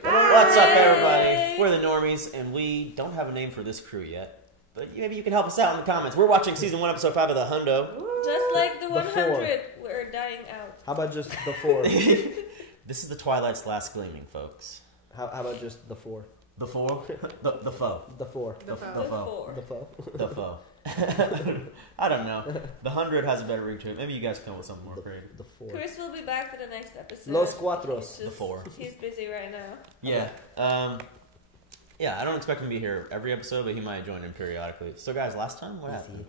What's up, everybody? We're the Normies, and we don't have a name for this crew yet. But maybe you can help us out in the comments. We're watching season 1, episode 5 of The Hundo. Just like the 100, we're dying out. How about just the 4? This is the Twilight's last Gleaming, folks. How about just the 4? The 4? The foe. The 4. The foe. The foe. The foe. I don't know. The 100 has a better ring to it. Maybe you guys come up with something more creative. The 4. Chris will be back for the next episode. Los Cuatros. The 4. He's busy right now. Yeah. Yeah, I don't expect him to be here every episode, but he might join in periodically. So, guys, last time, what happened?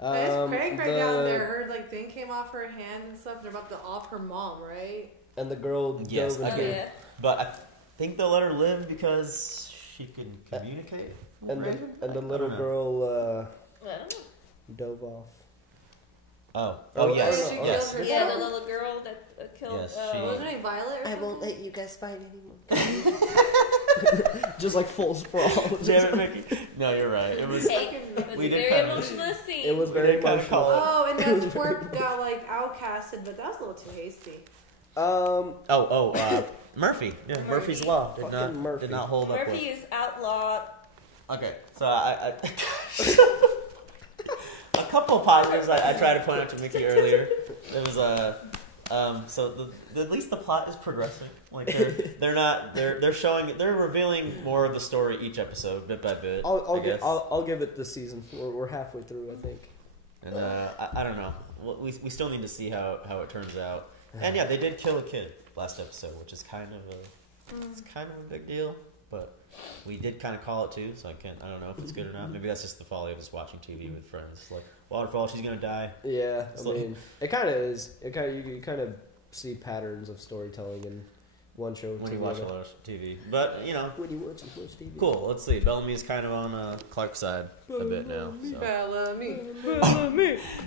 Craig right down there, her thing came off her hand and stuff. They're about to off her mom, right? And the girl yes, dove into yeah. But I think they'll let her live because she can communicate. and the little girl dove off. Oh yes. She Yes. killed herself? Yeah, the little girl that killed. Yes, Wasn't her name Violet? Or I won't something? let you guys fight anymore. Just like full sprawl. Damn it, Mickey. No, you're right. It was. It was We a did very kind of- emotional scene. It was very kind of emotional. Oh, and that twerp got like outcasted, but that was a little too hasty. Murphy. Yeah, Murphy. Murphy's Law Fucking Murphy. did not hold up. Murphy is outlawed. Okay, so I a couple of positives I tried to point out to Mickey earlier. It was at least the plot is progressing. Like they're revealing more of the story each episode, bit by bit. I'll give it this season. We're halfway through, I think. And I don't know. We still need to see how it turns out. And yeah, they did kill a kid last episode, which is kind of a big deal. But we did kind of call it too, so I don't know if it's good or not. Maybe that's just the folly of just watching TV with friends. It's like Waterfall, she's gonna die. Yeah, I mean, it kind of is. You kind of see patterns of storytelling in one show. When you watch a lot of TV, but you know, when you watch TV. Cool. Let's see. Bellamy's kind of on Clark's side a bit now. So. Bellamy.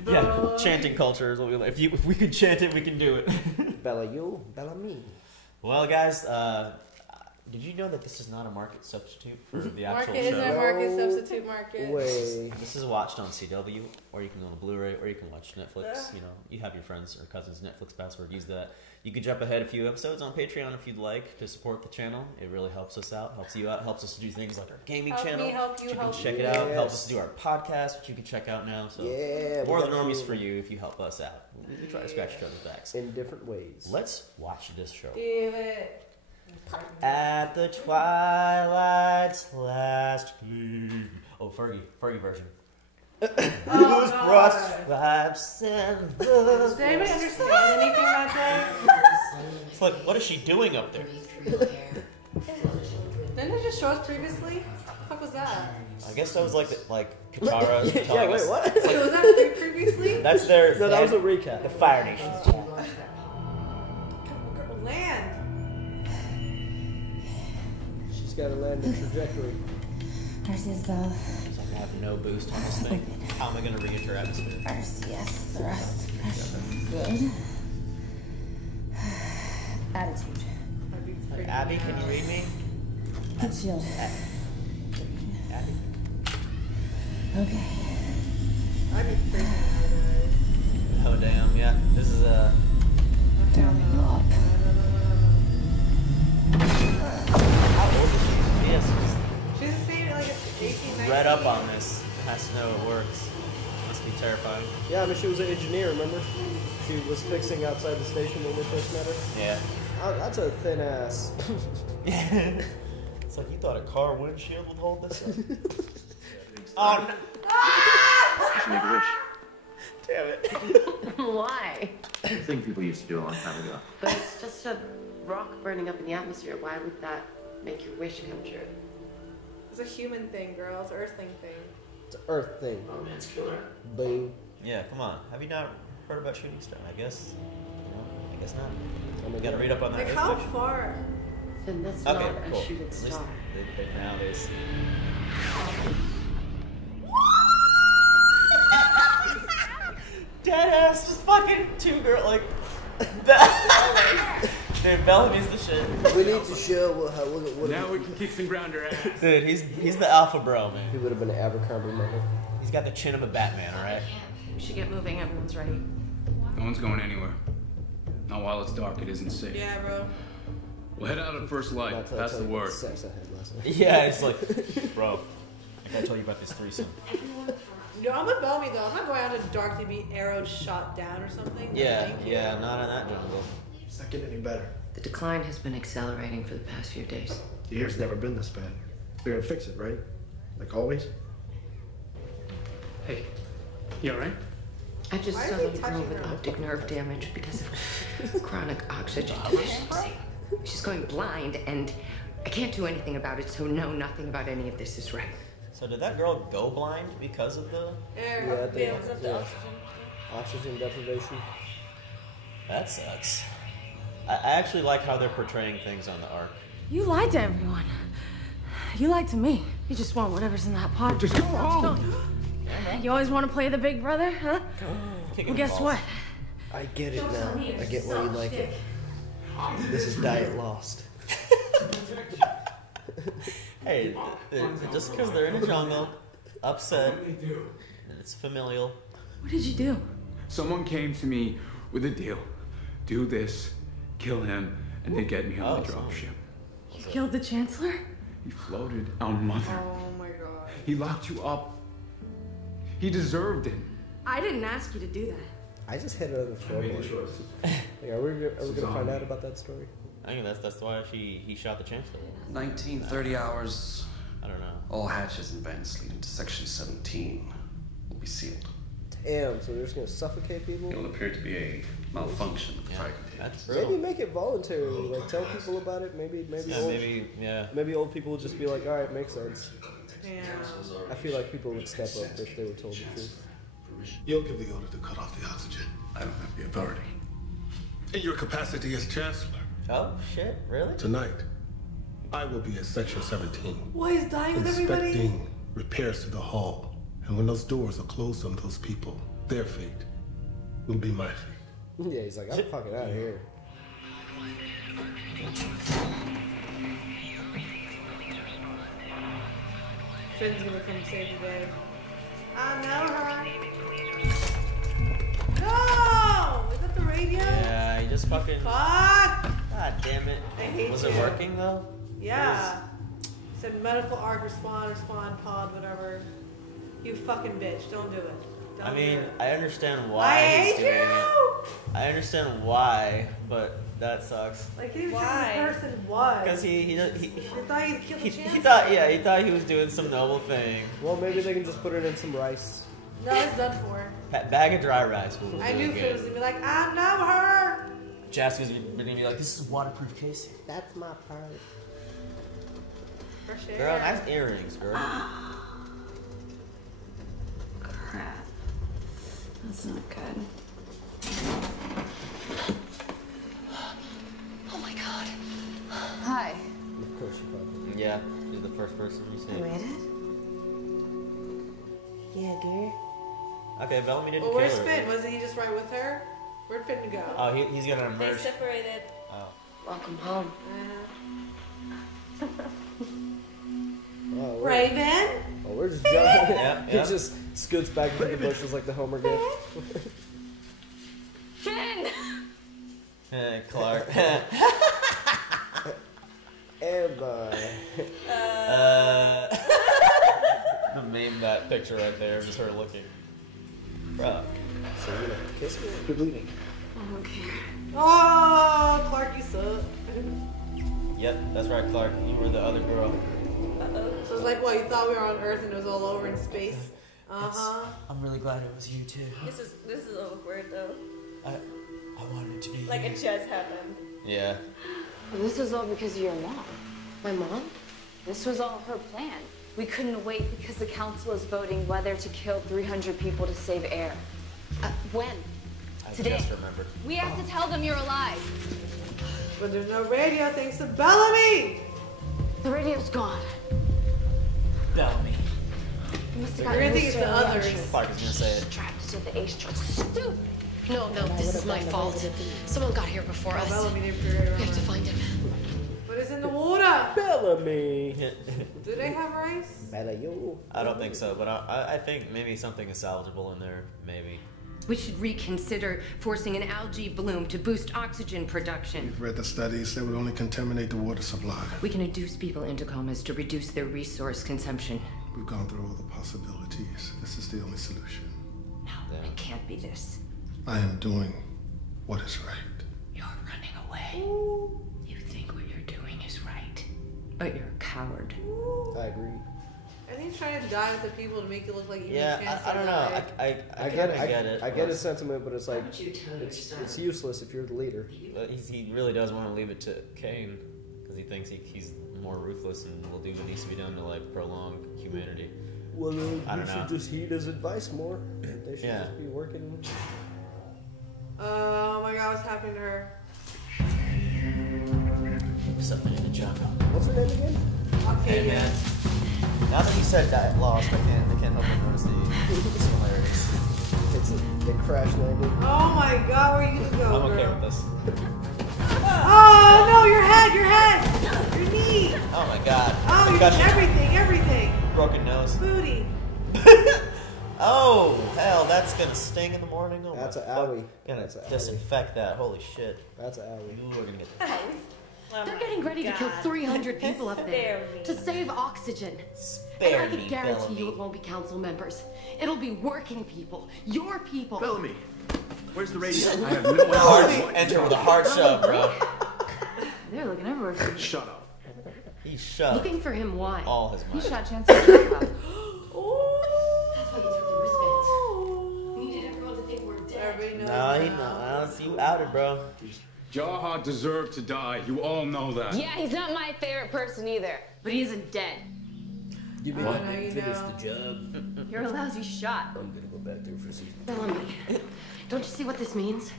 Yeah, chanting culture is what we. If we could chant it, we can do it. Bella you, Bella me. Well, guys, did you know that this is not a market substitute for the actual Market show? is a market substitute market. Way. This is watched on CW, or you can go on Blu-ray, or you can watch Netflix. You know, you have your friends or cousins' Netflix password. Use that. You could jump ahead a few episodes on Patreon if you'd like to support the channel. It really helps us out, helps you out, helps us to do things like our gaming channel. Help you, you can help check you. it out. Yes. Helps us to do our podcast, which you can check out now. So Yeah, more of the Normies for you if you help us out. We try to scratch each other's backs. in different ways. Let's watch this show. Give it. At the Twilight's last gleam. Oh, Fergie version. Whose broad stripes and the... Did anybody understand anything about that? It's like, what is she doing up there? Didn't it just show us previously? What the fuck was that? I guess that was like Katara Yeah, telling wait, us. what? Was that previously? That's their... No, that was a recap. The Fire Nation. Land. She's got to land the trajectory. Mercy, Isabel. I have no boost on this thing. How am I going to re-enter atmosphere? Mercy, yes. The rest. Good. Attitude. I'd be freaking Abby, out. can you read me? Shield. Abby? Okay. I'd be freaking out, guys. Oh, damn, yeah. This is a... Don't go up. How old is she? Yes, She's the same, like 18, 19. read up on this. Has to know it works. Must be terrifying. Yeah, I mean, she was an engineer, remember? She was fixing outside the station when we first met her. Yeah. Oh, that's a thin ass. It's like you thought a car windshield would hold this up. Oh, no. You should make a wish. Damn it. Why? It's a thing people used to do a long time ago. But it's just a rock burning up in the atmosphere. Why would that make your wish come true? It's a human thing, girl. It's an earthling thing. It's an earth thing. Oh, man's killer. Boo. Yeah, come on. Have you not heard about shooting star? I guess. No, I guess not. I mean, You gotta read up on that. Like, Earth how fiction. far? Then that's Okay, not cool. a shooting At least star. they nowadays. Deadass, just fucking two girl like. Dude, Bellamy's the shit. We need to show what Now we can kick some grounder ass. Dude, he's the alpha bro, man. he would have been an Abercrombie model. He's got the chin of a Batman, alright? We should get moving. Everyone's ready. No one's going anywhere. Not while it's dark. It isn't safe. Yeah, bro. We'll head out at first light. Not till I Pass tell the you about word. sex I had last night. Yeah, it's like, bro, I gotta tell you about this threesome. Yo, I'm with Bellamy though. I'm not going out in the dark to be arrowed, shot down or something. No, Yeah, thank you. yeah, not in that jungle. It's not getting any better. The decline has been accelerating for the past few days. The air's never been this bad. They're gonna fix it, right? Like always? Hey, you alright? I just Why saw are they a girl touching with her? optic nerve damage because of chronic oxygen deficiency. She's going blind, and I can't do anything about it, so no, nothing about any of this is right. So did that girl go blind because of the... Air. Yeah, I think- It was up to yeah. oxygen. Oxygen deprivation. That sucks. I actually like how they're portraying things on the arc. You lied to everyone. You lied to me. You just want whatever's in that pot. Just go home! You always want to play the big brother, huh? Kicking Well, guess balls. what? I get it now. I get why you like it. This is Diet Lost. Hey, just because they're in a jungle, upset, it's familial. What did you do? Someone came to me with a deal. Do this, kill him, and they get me on the dropship. You killed the Chancellor? He floated our mother. Oh my god. He locked you up. He deserved it. I didn't ask you to do that. I just hit another floorboard. Hey, are we gonna find out about that story? I think that's why he shot the Chancellor. 1930 hours. I don't know. All hatches and vents leading to Section 17 will be sealed. Damn, so they're just gonna suffocate people? It will appear to be a malfunction of the Yeah, fire that's containers. Maybe make it voluntary. Like tell people about it. Maybe old people would just be like, all right, makes sense. Yeah. I feel like people would step up if they were told the truth. You'll give the order to cut off the oxygen. I don't have the authority. In your capacity as Chancellor. Oh, shit, really? Tonight, I will be at Section 17. What, he's dying with everybody? Inspecting repairs to the hall. And when those doors are closed on those people, their fate will be my fate. Yeah, he's like, I'm fucking out of here. Finn's gonna come save the day. I know her. No! Is that the radio? Yeah, he just fucking... Fuck! God damn it. I hate Was you. it working, though? Yeah. Said medical arc respond pod, whatever. You fucking bitch. Don't do it. Don't I mean, do it. I understand why I he's hate doing you! it. I understand why, but that sucks. Like, he didn't Why? know who the person was. Because he thought he'd killed the Chancellor. he thought he was doing some noble thing. Well, maybe they can just put it in some rice. No, it's done for. Bag of dry rice. I knew Finn was gonna be like, I know her! Jessica's gonna be like, this is waterproof casing. That's my part. For sure. Girl, nice earrings, girl. Crap. That's not good. Oh my god. Hi. Of course you fucking. Yeah, she's the first person you see. made it? Yeah, girl. Okay, Bellamy didn't Well, kill where's her. Finn? Wasn't he just right with her? Where'd Finn go? Oh, he's gonna They emerge. separated. Oh. Welcome home. Oh, Raven? Oh, we're just jumping. Yeah, He yeah. just scoots back into the bushes like the Homer gif. Finn! Clark. Emma. The meme that picture right there, just her looking. Bruh. So you're gonna kiss me? You're bleeding. I don't care. Oh, Clark, you suck. Yep, that's right, Clark. You were the other girl. So it's like, what, you thought we were on Earth and it was all over in space? Uh-huh. I'm really glad it was you too. This is awkward though. I wanted it to be Like you. it just happened. Yeah. Well, this was all because of your mom. My mom? This was all her plan. We couldn't wait because the council is voting whether to kill 300 people to save air. When? I Today. just remembered. We have to tell them you're alive. But there's no radio thanks to Bellamy! The radio's gone. Bellamy. You must have You're gotten gonna think used it's to the it. others. Clark is gonna say it. Strapped to the H truck. Stupid. No, this is my fault. Someone got here before Oh, us. Bellamy didn't figure it We have to out. find him. But it's in the water! Bellamy. Do they have rice? Bella yo. I don't think so, but I think maybe something is salvageable in there. Maybe. We should reconsider forcing an algae bloom to boost oxygen production. We've read the studies. They would only contaminate the water supply. We can induce people into comas to reduce their resource consumption. We've gone through all the possibilities. This is the only solution. No, it can't be this. I am doing what is right. You're running away. You think what you're doing is right, but you're a coward. I agree. I think he's trying to die with the people to make it look like you Yeah, I don't know. I get it. I get his sentiment, but it's like it's useless if you're the leader. But he really does want to leave it to Kane because he thinks he's more ruthless and will do what needs to be done to like prolong humanity. Well, I don't you know. should just heed his advice more. They should just be working. Oh my god, what's happening to her? Something in the jungle. What's her name again? Hey man. Now that you said that lost, I can't help but notice the similarities. It crash landed. Oh my god, where you gonna go, I'm okay girl? with this. Oh no, your head, your knee. Oh my god. Oh, everything. Broken nose. Booty. Oh, hell, that's gonna sting in the morning. Oh, That's my an fuck. owie. Gonna That's a disinfect that. Holy shit. That's an owie. You are gonna get They're getting ready to kill 300 people up there to save oxygen. And I can guarantee you it won't be council members. It'll be working people. Your people. Bellamy, where's the radio? I have no idea. Enter with a hard shove, bro. They're looking everywhere for you. Shut up. He's shoved. Looking for him, why? All his He might. shot Chancellor Jacob. That's why you took the wristbands. You needed everyone to think we're dead. No, you outed, bro. Jaha deserved to die. You all know that. Yeah, he's not my favorite person either. But he isn't dead. You mean What? I didn't finish the job? You're a lousy shot. I'm gonna go back there for season. Bellamy, don't you see what this means?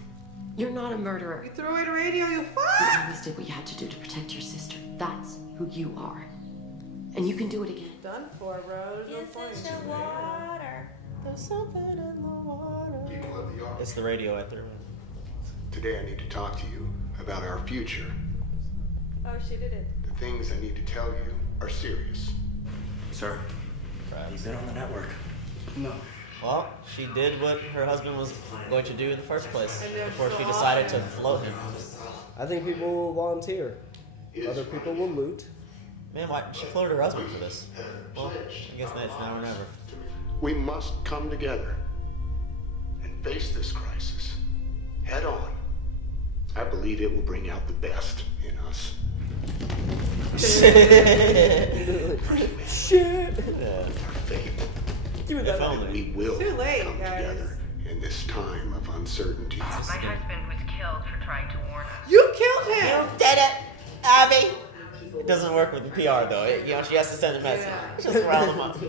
You're not a murderer. You threw away the radio, you You fuck! always did what you had to do to protect your sister. That's who you are. And you can do it again. Done for, bro. There's no point. water. There's something in the water. People of the Army, It's the radio I threw in. today I need to talk to you about our future. Oh, she did it. The things I need to tell you are serious. Sir, you've been on the network. No. Well, she did what her husband was going to do in the first place And they're before she so decided to awesome. float him. I think people will volunteer. Other people will loot. Man, why she floated her husband for this? Well, I guess that's now or never. We must come together and face this crisis head on. I believe it will bring out the best in us. Shit! If only. We will Too late, come guys. together in this time of uncertainty. My husband was killed for trying to warn us. You killed him! Did it, Abby? It doesn't work with the PR though. She has to send a message. Yeah. Just round them up. Come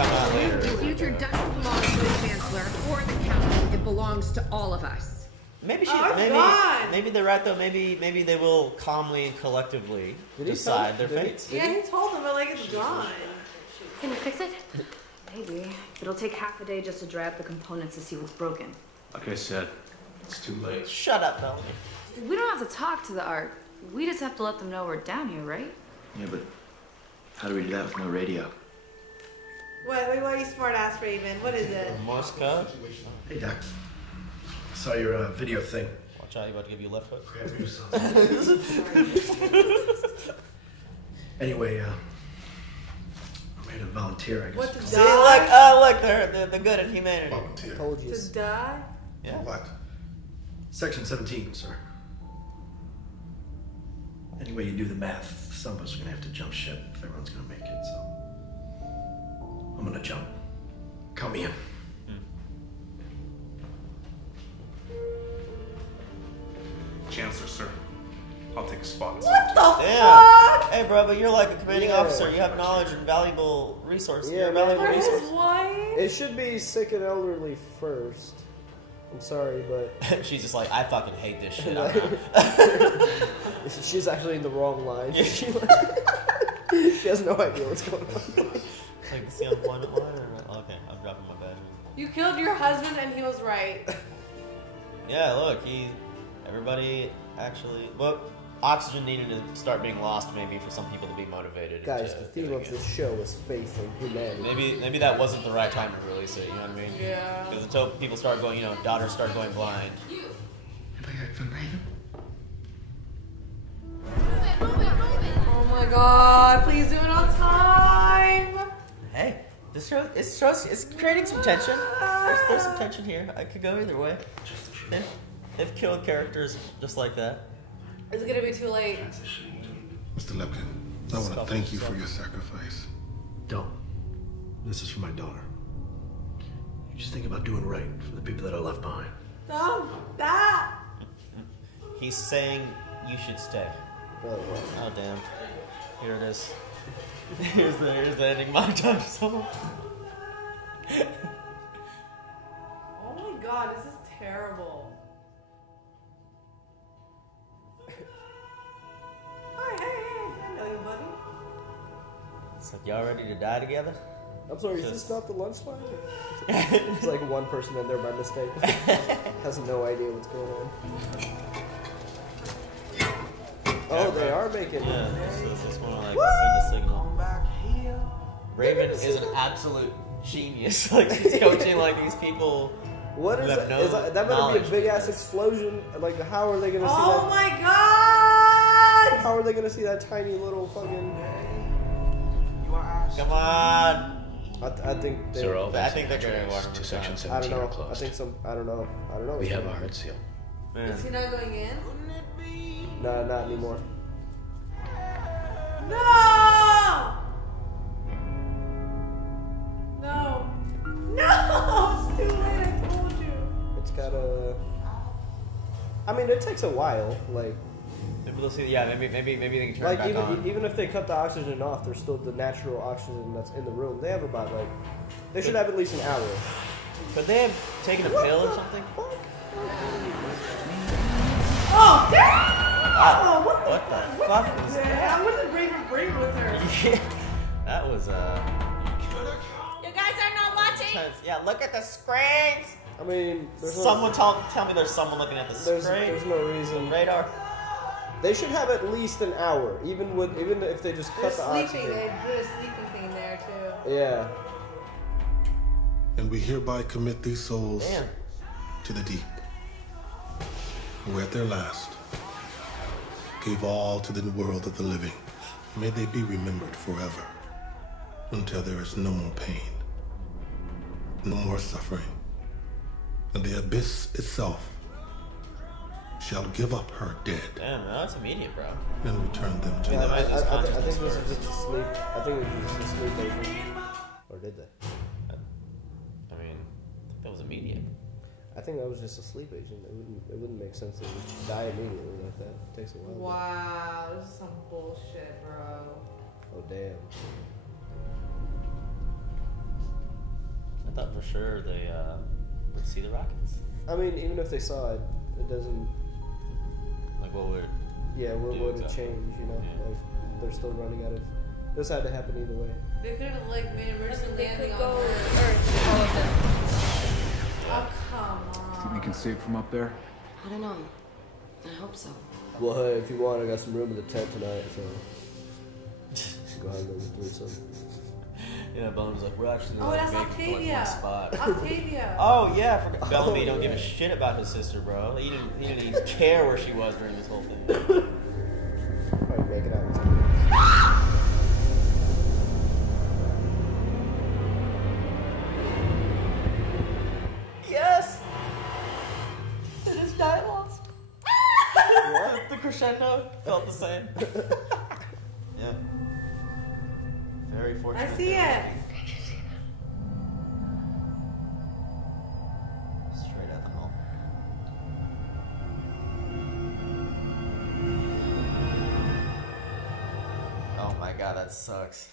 out later. The future doesn't belong to the Chancellor or the Council. It belongs to all of us. Maybe she. Oh, it's gone. Maybe they're right though. Maybe they will calmly and collectively decide their fates. Yeah, he told him, but like it's gone. Can you fix it? Maybe. It'll take half a day just to dry up the components to see what's broken. Like I said, it's too late. Shut up, Bellamy. We don't have to talk to the art. We just have to let them know we're down here, right? Yeah, but how do we do that with no radio? Wait, you smart ass Raven? What is it? Morse code. Hey, Doc. Saw your video thing. Watch out! You about to give you a left hook. Anyway, I'm ready to volunteer, I guess. What to See, die? look, they're good at humanity. Volunteer. Told you. To die? Yeah. What? Section 17, sir. Anyway, you do the math. Some of us are gonna have to jump ship if everyone's gonna make it, so I'm gonna jump. Count me in. Chancellor, sir. I'll take a spot. What the Yeah. fuck? Hey, bro, but you're like a commanding Yeah. officer. You have knowledge and valuable resources. Yeah, You're a man. valuable For resource. his wife? It should be sick and elderly first. I'm sorry, but She's just like, I fucking hate this shit. I'm out. she's actually in the wrong line. She has no idea what's going on. Like the unemployment line? Or, okay, I'm dropping my bag. You killed your husband and he was right. Yeah, look, everybody actually. Well, oxygen needed to start being lost, maybe for some people to be motivated. Guys, the theme of this show is faith in humanity. Maybe that wasn't the right time to release it. You know what I mean? Yeah. Because until people start going, daughters start going blind. Have I heard from Raven? Oh my god, please do it on time! Hey, this show it's creating some tension. There's some tension here. I could go either way. They've killed characters just like that. Is it gonna be too late? Mr. Lepkin, I want to thank you for your sacrifice. Don't. This is for my daughter. You just think about doing right for the people that are left behind. Stop that! He's saying you should stay. Oh damn. Here it is. Here's the ending montage. Someone. Oh my god, this is terrible. Hi, hey, I know you, buddy. It's like, y'all ready to die together? I'm sorry, is this not the lunch line? It's like one person in there by mistake. Has no idea what's going on. Oh, they are making. Yeah, this is more like send a signal. Raven is an absolute genius. Like she's coaching like these people. What is that? That better be a big ass explosion. Like, how are they gonna see that? Oh my god! How are they gonna see that tiny little fucking? Come on. I think they. I think they're gonna walk to Section I 17 don't are know. closed. I think some. I don't know. We have a hard seal. Is he not going in? No, not anymore. No! No! No! It's too late, I told you. It's gotta. I mean, it takes a while. Like. Maybe they'll see. Yeah, maybe they can turn Like it back on. even if they cut the oxygen off, there's still the natural oxygen that's in the room. They have about they should have at least an hour. Could they have taken a pill or something? Oh, damn! Wow. What the fuck was that? that? What did Raven bring with her? Yeah, that was You guys are not watching. Yeah, look at the screens. I mean, there's someone tell me there's someone looking at the screen. There's no reason. Radar. They should have at least an hour, even if they just cut the oxygen. They put a sleeping thing there too. Yeah. And we hereby commit these souls to the deep, who at their last gave all to the world of the living. May they be remembered forever, until there is no more pain, no more suffering, and the abyss itself shall give up her dead. Damn, no, that's immediate, bro. And return them to I think this is just a sleep. I think it was just a sleep agent. Or did they? I mean, that was immediate. I think that was just a sleep agent. It wouldn't make sense to just die immediately like that. It takes a while. Wow, this is some bullshit, bro. Oh damn. I thought for sure they would see the rockets. I mean, even if they saw it, it doesn't. Like what would? Yeah, what would it exactly? change? You know, Yeah. like they're still running out of. This had to happen either way. They could have like made an emergency landing on go Earth. all of them. Oh come Think we can see it from up there? I don't know. I hope so. Well, hey, if you want, I got some room in the tent tonight, so go ahead and do some. Yeah, Bones like, we're actually Oh, that's make Octavia. one spot. Octavia. Oh yeah, I forgot. Bellamy don't give a yeah. shit about his sister, bro. He didn't even care where she was during this whole thing. Probably make it out. Yes! It is dialogues. What? The crescendo felt the same. Yeah. Very fortunate. I see it. Straight ethanol. Oh my god, that sucks.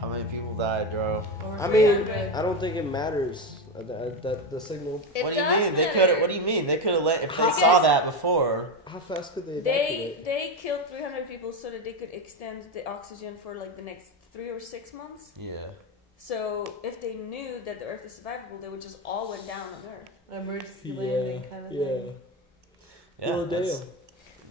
How many people died, Dro? I mean, I don't think it matters. That the signal. What do you mean? They could. What do you mean? They could have let. If they saw that before. How fast could they evacuate? They killed 300 people so that they could extend the oxygen for like the next 3 or 6 months. Yeah. So if they knew that the Earth is survivable, they would just all went down on Earth. Emergency landing kind of thing. Yeah, Well, that's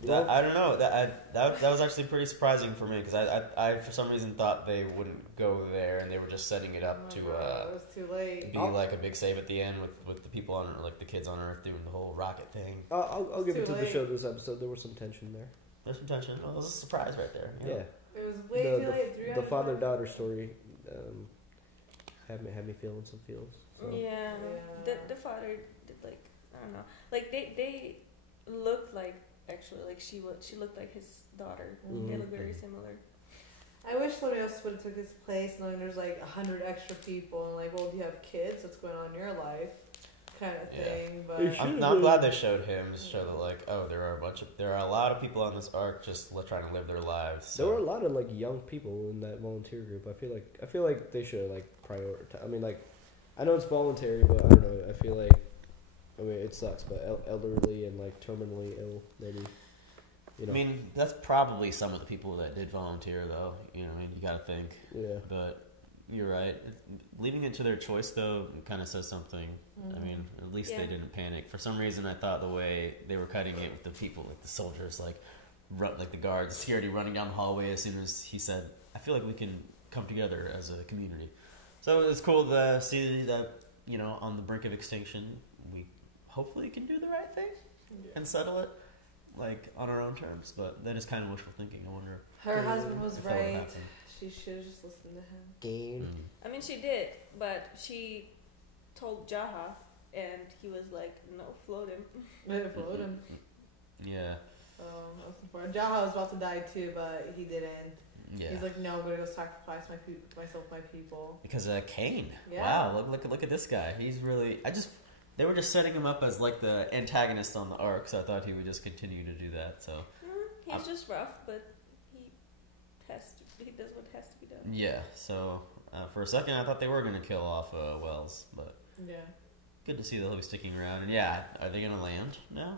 I don't know. That was actually pretty surprising for me because I for some reason thought they wouldn't go there and they were just setting it up to it was too late. Be like a big save at the end with the people on like the kids on Earth doing the whole rocket thing. I'll give it to the show this episode. There was some tension there. There's some tension. Oh, it was a surprise right there. Yeah. It was way too late. The father-daughter story had me feeling some feels. So. Yeah. The father did like I don't know. Like they looked like actually like she looked like his daughter. They look very similar. I wish somebody else would have took his place, knowing there's like 100 extra people and like, well, do you have kids? What's going on in your life? Kind of thing. But I'm glad they showed him to show that like, oh, there are a lot of people on this arc just trying to live their lives. So. There were a lot of like young people in that volunteer group. I feel like they should like prioritize. I mean, like, I know it's voluntary, but I don't know. I feel like, I mean, it sucks, but elderly and like terminally ill, maybe. You know. I mean, that's probably some of the people that did volunteer, though. You know, I mean, you got to think. Yeah. But you're right. Leaving it to their choice, though, kind of says something. I mean, at least they didn't panic. For some reason, I thought the way they were cutting it with the people, like the soldiers, like the guards, security running down the hallway as soon as he said, I feel like we can come together as a community. So it's cool to see that, you know, on the brink of extinction, we hopefully can do the right thing and settle it, like, on our own terms. But that is kind of wishful thinking. I wonder. Her husband was right. She should have just listened to him. I mean, she did, but she told Jaha, and he was like, "No, float him." Float him. Yeah. Jaha was about to die too, but he didn't. Yeah. He's like, "No, I'm gonna go sacrifice myself, my people." Because Kane. Yeah. Wow, look at this guy. He's really. They were just setting him up as like the antagonist on the arc, so I thought he would just continue to do that. So. He's just rough, but he does what has to be done. Yeah, so for a second I thought they were going to kill off Wells, but good to see that he'll be sticking around. And are they going to land now?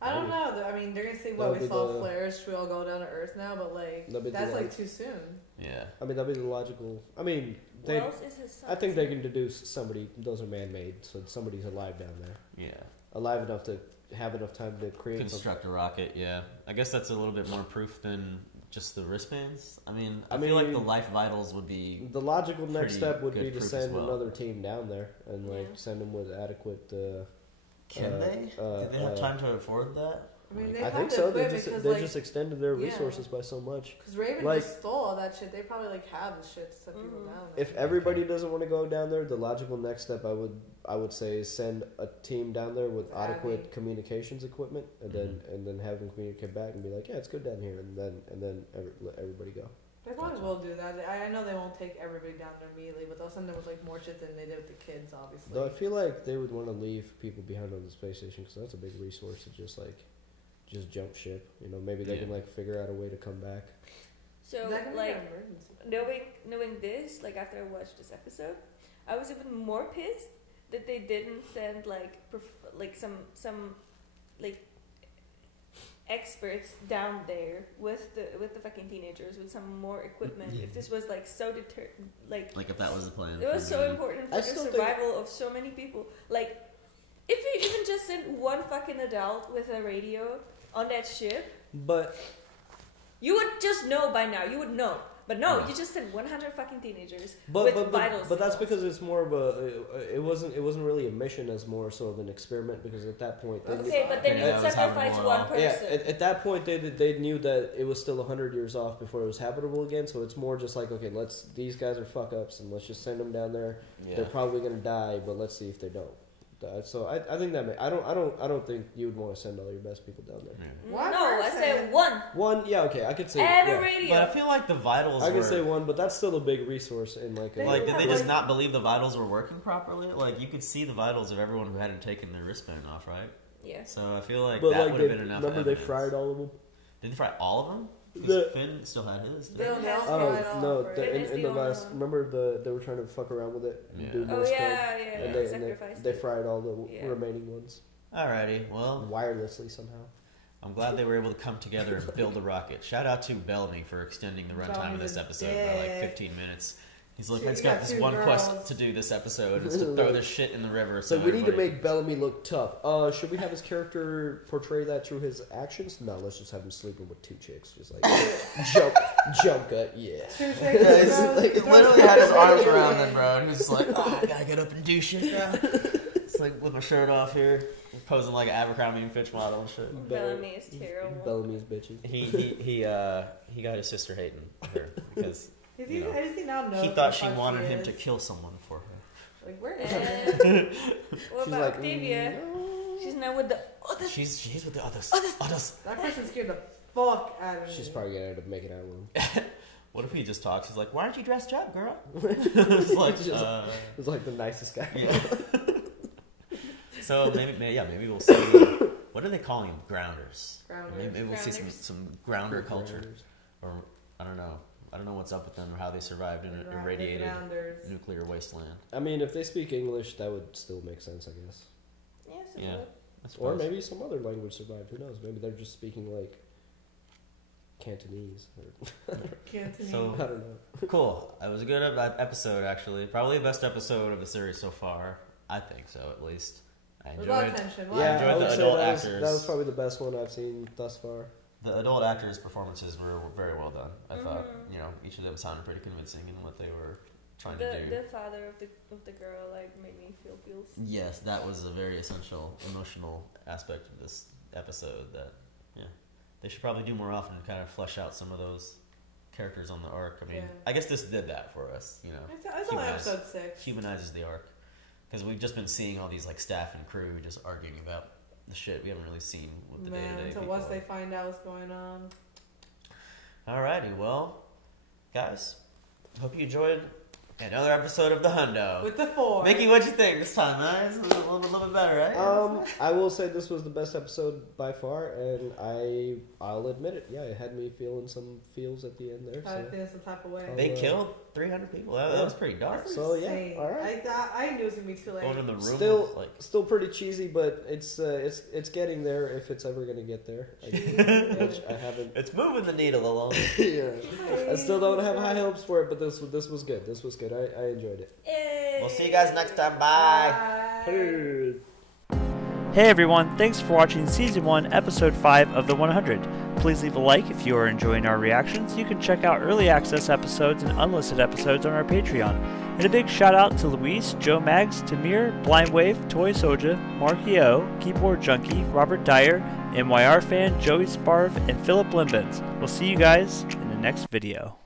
I don't know. I mean, they're going to say, well, we saw flares, should we all go down to Earth now? But like, that's like too soon. Yeah. I mean, that'd be the logical. I mean, Wells is his son. I think they can deduce those are man-made, so somebody's alive down there. Yeah. Alive enough to have enough time to construct a rocket. Yeah, I guess that's a little bit more proof than just the wristbands. I mean, I feel like the life vitals would be the logical next step would be to send another team down there and like send them with adequate. Can they? Do they have time to afford that? I mean, I think so. They just extended their resources by so much. Because Raven just stole all that shit. They probably like have the shit to send people down there. If everybody doesn't want to go down there, the logical next step I would say is send a team down there with adequate communications equipment, and then have them communicate back and be like, yeah, it's good down here, and then let everybody go. They probably will do that. I know they won't take everybody down there immediately, but they'll send them with like more shit than they did with the kids, obviously. Though I feel like they would want to leave people behind on the space station because that's a big resource to just jump ship. You know, maybe they can like figure out a way to come back. So like knowing this, like after I watched this episode, I was even more pissed that they didn't send some experts down there with the fucking teenagers with some more equipment. If this was like so like if that was the plan, it was so important for the survival of so many people. Like if you even just sent one fucking adult with a radio on that ship, but you would just know by now. You would know. But no, you just sent 100 fucking teenagers with vitals. But that's because it's more of it wasn't really a mission as more so of an experiment because at that point but then you would sacrifice one person. Yeah, at that point they knew that it was still 100 years off before it was habitable again. So it's more just like, okay, these guys are fuck ups and let's just send them down there. Yeah. They're probably gonna die, but let's see if they don't. So I think that I don't think you would want to send all your best people down there. Yeah. No, I said one. One, yeah, okay, I could say. And a radio. But I feel like the vitals. I could say one, but that's still a big resource in like. Did they just not believe the vitals were working properly? Like you could see the vitals of everyone who hadn't taken their wristband off, right? Yeah. So I feel like that would have been enough. Remember they fried all of them. Did they fry all of them? Because Finn still had his. In the last, remember they were trying to fuck around with it. And do more and they fried all the remaining ones. Alrighty, well, wirelessly somehow. I'm glad they were able to come together and build a rocket. Shout out to Bellamy for extending the runtime of this episode by like 15 minutes. He's like, I just got this one quest to do this episode, is to throw this shit in the river. So we need to make Bellamy look tough. Should we have his character portray that through his actions? No, let's just have him sleeping with 2 chicks. Just like, jump cut, yeah. He literally had his arms around them, bro. And he was just like, oh, I gotta get up and do shit, bro. It's like with my shirt off here, posing like an Abercrombie and Fitch model and shit. Bellamy is terrible. Bellamy's bitches. He got his sister hating her because... He thought she wanted him to kill someone for her. Like, where is it? What about Octavia? No. She's not with the others. She's with the others. That person scared the fuck out of me. She's probably gonna end up making out with him. What if he just talks? He's like, "Why aren't you dressed up, girl?" It's like the nicest guy. Yeah. So maybe we'll see. What are they calling them? Grounders. Maybe we'll see some grounder culture, or I don't know. I don't know what's up with them or how they survived in an irradiated nuclear wasteland. I mean, if they speak English, that would still make sense, I guess. Yeah. Or maybe some other language survived. Who knows? Maybe they're just speaking like Cantonese. Cantonese. So, I don't know. Cool. It was a good episode, actually. Probably the best episode of the series so far. I think so, at least. I enjoyed the adult actors. That was probably the best one I've seen thus far. The adult actors' performances were very well done. I thought, each of them sounded pretty convincing in what they were trying to do. The father of the girl made me feel feels. Yes, that was a very essential emotional aspect of this episode. That they should probably do more often to kind of flesh out some of those characters on the arc. I mean, I guess this did that for us. It's only episode 6. Humanizes the arc because we've just been seeing all these staff and crew just arguing about the shit we haven't really seen with the day-to-day so once they find out what's going on. Alrighty, well, guys, hope you enjoyed another episode of The Hundo. With the 4. Mickey, what'd you think this time, man? It's a little bit better, right? I will say this was the best episode by far, and I'll admit it. Yeah, it had me feeling some feels at the end there. I feel some type of way. They killed 300 people. That was pretty dark. So yeah, all right. I knew it was gonna be too late. Going in the room still pretty cheesy, but it's getting there if it's ever gonna get there. I haven't. It's moving the needle along. Yeah, I still don't have high hopes for it, but this was good. This was good. I enjoyed it. Yay. We'll see you guys next time. Bye. Hey everyone, thanks for watching Season 1, Episode 5 of The 100. Please leave a like if you are enjoying our reactions. You can check out early access episodes and unlisted episodes on our Patreon. And a big shout out to Luis, Joe Maggs, Tamir, Blind Wave, Toy Soja, Marky O, Keyboard Junkie, Robert Dyer, MYR Fan, Joey Sparv, and Philip Limbens. We'll see you guys in the next video.